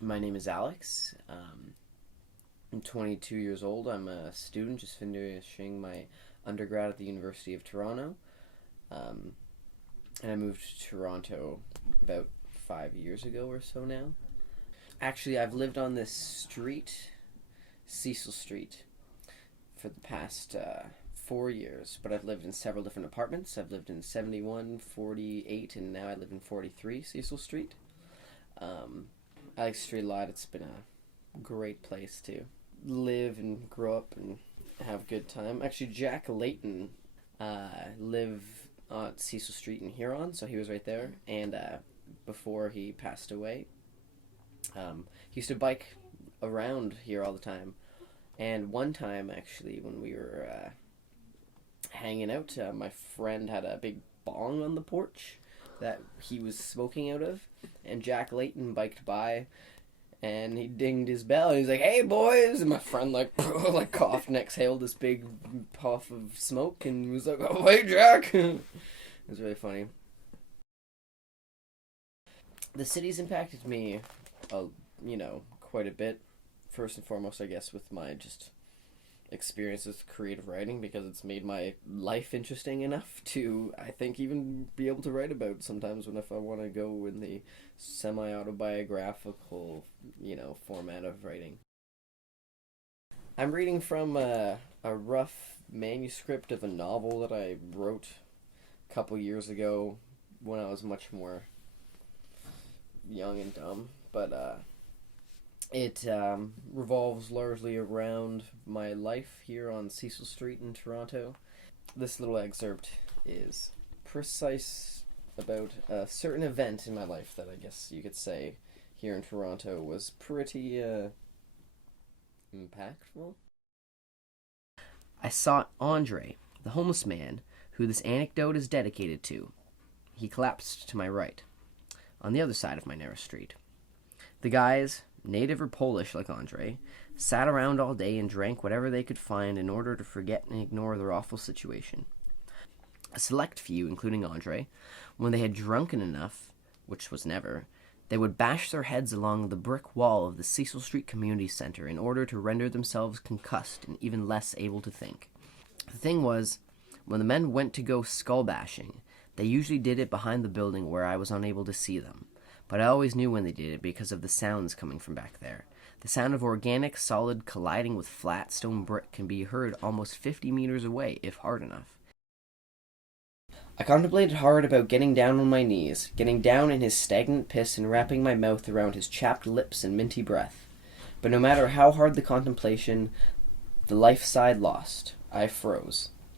My name is Alex. I'm 22 years old. I'm a student just finishing my undergrad at the University of Toronto. Um, and I moved to Toronto about 5 years ago or so now. Actually, I've lived on this street, Cecil Street, for the past 4 years, but I've lived in several different apartments. I've lived in 71, 48, and now I live in 43 Cecil Street. Um, I like the street a lot. It's been a great place to live and grow up and have a good time. Actually, Jack Layton lived on Cecil Street in Huron, so he was right there. And before he passed away, he used to bike around here all the time. And one time, actually, when we were hanging out, my friend had a big bong on the porch that he was smoking out of, and Jack Layton biked by, and he dinged his bell, and he's like, "Hey, boys!" And my friend like like coughed and exhaled this big puff of smoke, and he was like, "Oh, hey, Jack!" It was really funny. The city's impacted me, quite a bit. First and foremost, I guess, with my just experience with creative writing, because it's made my life interesting enough to, I think, even be able to write about sometimes when if I want to go in the semi-autobiographical, format of writing. I'm reading from a rough manuscript of a novel that I wrote a couple years ago when I was much more young and dumb, but it revolves largely around my life here on Cecil Street in Toronto. This little excerpt is precise about a certain event in my life that I guess you could say here in Toronto was pretty impactful. I sought Andre, the homeless man who this anecdote is dedicated to. He collapsed to my right, on the other side of my narrow street. The guys, native or Polish like Andre, sat around all day and drank whatever they could find in order to forget and ignore their awful situation. A select few, including Andre, when they had drunken enough, which was never, they would bash their heads along the brick wall of the Cecil Street Community Center in order to render themselves concussed and even less able to think. The thing was, when the men went to go skull bashing, they usually did it behind the building where I was unable to see them. But I always knew when they did it because of the sounds coming from back there. The sound of organic solid colliding with flat stone brick can be heard almost 50 meters away if hard enough. I contemplated hard about getting down on my knees, getting down in his stagnant piss and wrapping my mouth around his chapped lips and minty breath. But no matter how hard the contemplation, the life side lost. I froze.